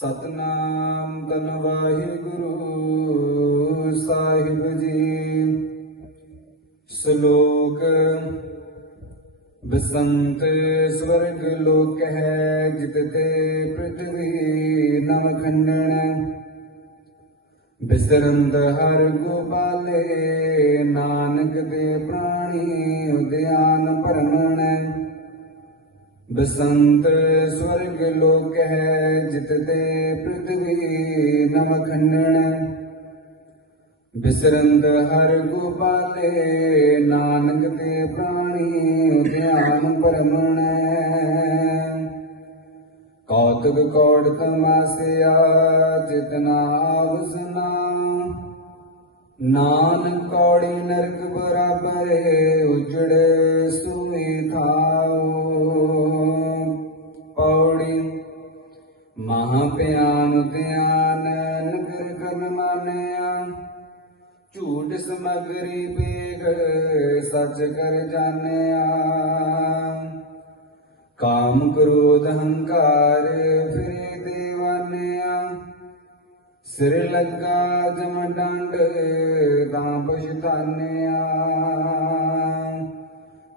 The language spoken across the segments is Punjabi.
ਸਤਨਾਮ ਤਨ ਵਾਹਿਗੁਰੂ ਸਾਹਿਬ ਜੀ। ਸ਼ਲੋਕ, ਬਸੰਤ ਸਵਰਗ ਲੋਕ ਹੈ, ਜਿਤ ਤੇ ਪ੍ਰithvi ਨਮ ਖੰਡਨ ਬਿਸਰੰਦ ਹਰ ਗੋਪਾਲੇ, ਨਾਨਕ ਦੇ ਪ੍ਰਾਣੀ ਉਦਿਆਨ ਭਰਮਣ। ਬਸੰਤ ਸਵਰਗ ਹੈ ਜਿਤ ਤੇ ਪ੍ਰithvi ਨਮ ਖੰਡਨ ਬਿਸਰੰਦ ਹਰ ਗੋਪਾਲੇ ਨਾਨਕ ਤੇ ਪ੍ਰਾਣੀ ਉਦਿਆਨ ਭਰਮਣ। ਕੌਤਕ ਕੌੜ ਤਮਾਸਿਆ ਜਿਤਨਾ ਆਵਸਨਾ ਨਾਨਕ ਕੌੜੀ ਨਰਕ ਬਰਾਬਰ ਉਜੜ ਮਹਾ ਪਿਆਨ ਧਿਆਨ ਨਗਰ ਕਰਨ ਮਾਨਿਆ। ਝੂਠ ਸਮਗਰੀ ਪੇਗ ਸੱਚ ਕਰ ਜਾਣਿਆ। ਕਾਮ ਕ੍ਰੋਧ ਹੰਕਾਰ ਫਿਰੇ ਦੇਵਾਨਿਆ ਸਿਰ ਲੱਗਾ ਜਮ ਡੰਡ ਤਾਂ ਪਛਤਾਨਿਆ।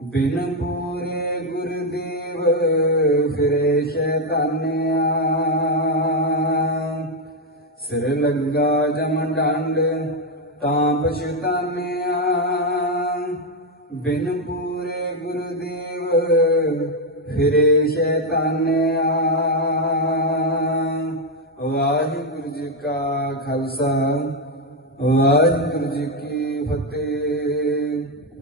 ਬਿਨ ਪੂਰੇ ਗੁਰਦੇਵ ਫਿਰੇ ਸ਼ੈਤਾਨਿਆ। ਸਿਰ ਲੱਗਾ ਜਮ ਡੰਡ, ਤਾਂ ਪਛਤਾਨਿਆ। ਬਿਨ ਪੂਰੇ ਗੁਰਦੇਵ ਫਿਰੇ ਸ਼ੈਤਾਨਿਆ। ਵਾਹਿਗੁਰੂ ਜੀ ਕਾ ਖਾਲਸਾ, ਵਾਹਿਗੁਰੂ ਜੀ ਕੀ ਫਤਿਹ।